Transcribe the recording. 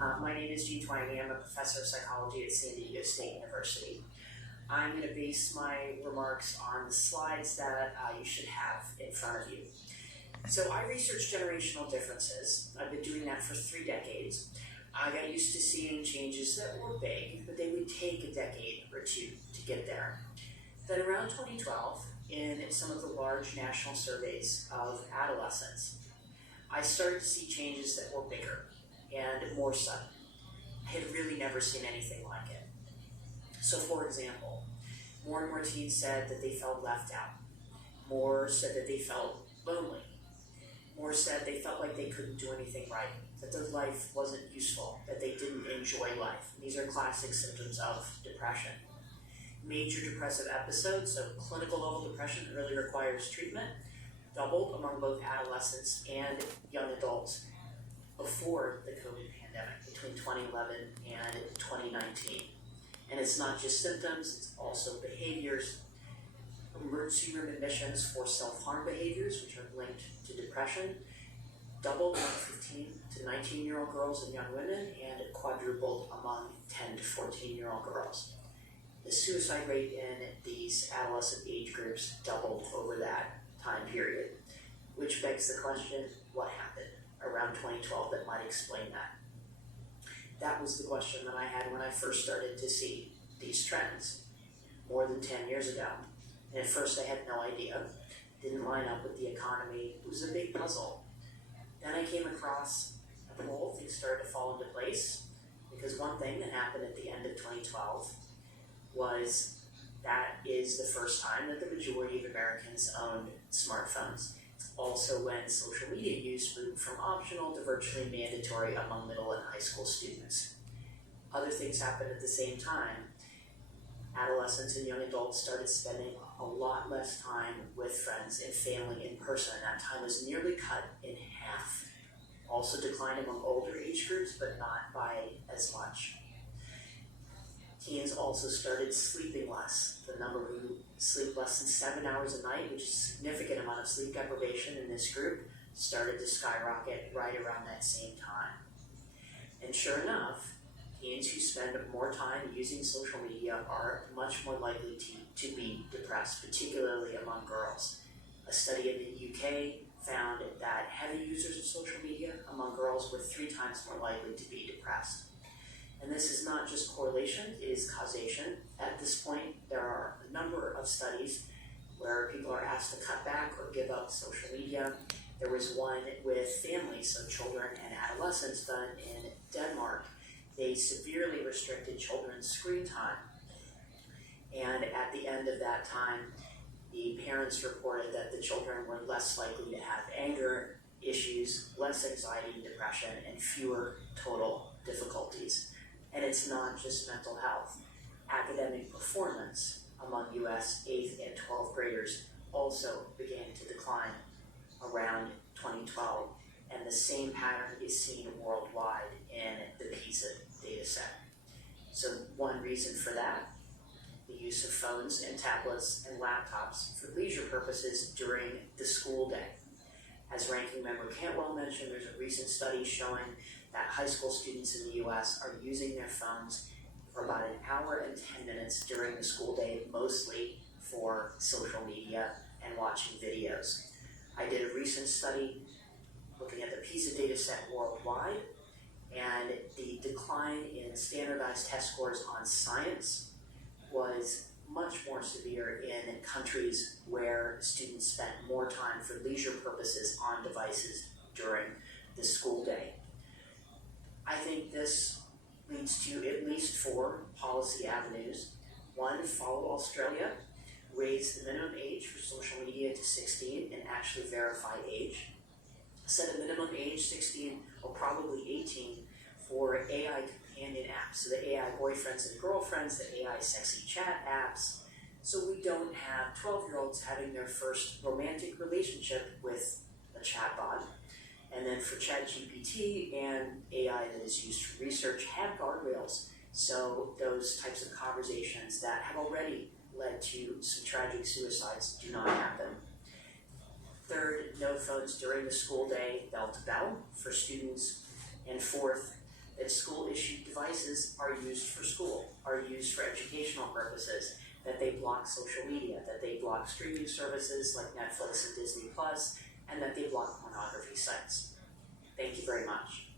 My name is Twenge. I'm a professor of psychology at San Diego State University. I'm going to base my remarks on the slides that you should have in front of you. So I research generational differences. I've been doing that for 3 decades. I got used to seeing changes that were big, but they would take a decade or two to get there. Then around 2012, in some of the large national surveys of adolescents, I started to see changes that were bigger and more sudden. I had really never seen anything like it. So for example, more and more teens said that they felt left out. More said that they felt lonely. More said they felt like they couldn't do anything right, that their life wasn't useful, that they didn't enjoy life. These are classic symptoms of depression. Major depressive episodes, so clinical level depression that really requires treatment, doubled among both adolescents and young adults before the COVID pandemic, between 2011 and 2019. And it's not just symptoms, it's also behaviors. Emergency room admissions for self-harm behaviors, which are linked to depression, doubled among 15 to 19-year-old girls and young women, and quadrupled among 10 to 14-year-old girls. The suicide rate in these adolescent age groups doubled over that time period, which begs the question, what happened around 2012 that might explain that? That was the question that I had when I first started to see these trends more than 10 years ago. And at first I had no idea, didn't line up with the economy. It was a big puzzle. Then I came across a poll, things started to fall into place, because one thing that happened at the end of 2012 was that is the first time that the majority of Americans owned smartphones. It's also when social media use moved from optional to virtually mandatory among middle and high school students. Other things happened at the same time. Adolescents and young adults started spending a lot less time with friends and family in person. That time was nearly cut in half. Also declined among older age groups, but not by as much. Teens also started sleeping less. The number who sleep less than 7 hours a night, which is a significant amount of sleep deprivation in this group, started to skyrocket right around that same time. And sure enough, teens who spend more time using social media are much more likely to be depressed, particularly among girls. A study in the UK found that heavy users of social media among girls were 3 times more likely to be depressed. And this is not just correlation, it is causation. At this point, there are a number of studies where people are asked to cut back or give up social media. There was one with families, so children and adolescents, done in Denmark. They severely restricted children's screen time. And at the end of that time, the parents reported that the children were less likely to have anger issues, less anxiety and depression, and fewer total difficulties. And it's not just mental health. Academic performance among U.S. 8th and 12th graders also began to decline around 2012. And the same pattern is seen worldwide in the PISA data set. So one reason for that, the use of phones and tablets and laptops for leisure purposes during the school day. As Ranking Member Cantwell mentioned, there's a recent study showing that high school students in the U.S. are using their phones for about 1 hour and 10 minutes during the school day, mostly for social media and watching videos. I did a recent study looking at the PISA data set worldwide, and the decline in standardized test scores on science was much more severe in countries where students spent more time for leisure purposes on devices during the school day. I think this leads to at least 4 policy avenues. One, follow Australia, raise the minimum age for social media to 16 and actually verify age. Set a minimum age 16 or probably 18 for AI companion apps, so the AI boyfriends and girlfriends, the AI sexy chat apps, so we don't have 12-year-olds having their first romantic relationship with a chatbot. And then for ChatGPT and AI that is used for research, have guardrails, so those types of conversations that have already led to some tragic suicides do not happen. Third, no phones during the school day, bell to bell for students. And fourth, that school-issued devices are used for school, are used for educational purposes, that they block social media, that they block streaming services like Netflix and Disney Plus, and that they block pornography sites. Thank you very much.